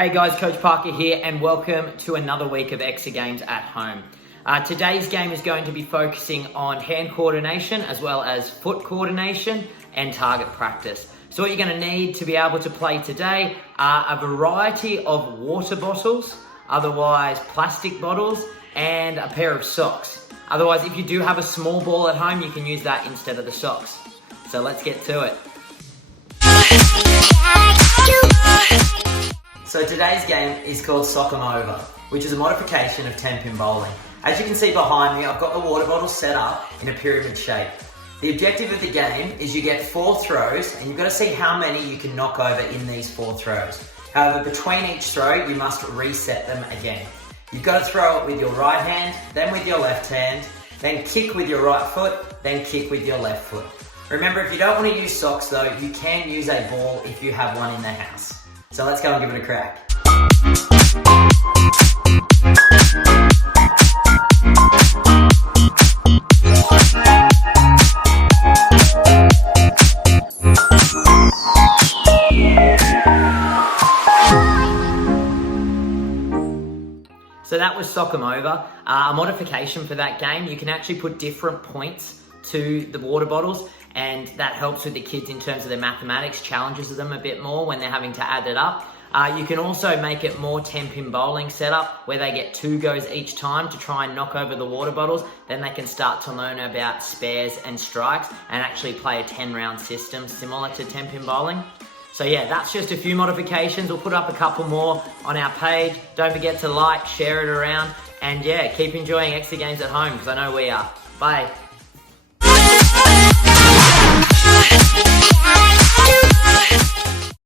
Hey guys, Coach Parker here and welcome to another week of Exergames at home. Today's game is going to be focusing on hand coordination as well as foot coordination and target practice. So what you're going to need to be able to play today are a variety of water bottles, otherwise plastic bottles, and a pair of socks. Otherwise, if you do have a small ball at home, you can use that instead of the socks. So let's get to it. So today's game is called Sock 'em Over, which is a modification of 10-pin bowling. As you can see behind me, I've got the water bottle set up in a pyramid shape. The objective of the game is you get 4 throws and you've got to see how many you can knock over in these 4 throws. However, between each throw, you must reset them again. You've got to throw it with your right hand, then with your left hand, then kick with your right foot, then kick with your left foot. Remember, if you don't want to use socks though, you can use a ball if you have one in the house. So let's go and give it a crack. So that was Sock 'em Over. A modification for that game, you can actually put different points to the water bottles, and that helps with the kids in terms of their mathematics, challenges them a bit more when they're having to add it up. You can also make it more 10-pin bowling setup where they get 2 goes each time to try and knock over the water bottles. Then they can start to learn about spares and strikes and actually play a 10-round system similar to 10-pin bowling. So yeah, that's just a few modifications. We'll put up a couple more on our page. Don't forget to like, share it around, and yeah, keep enjoying Exergames at home because I know we are. Bye.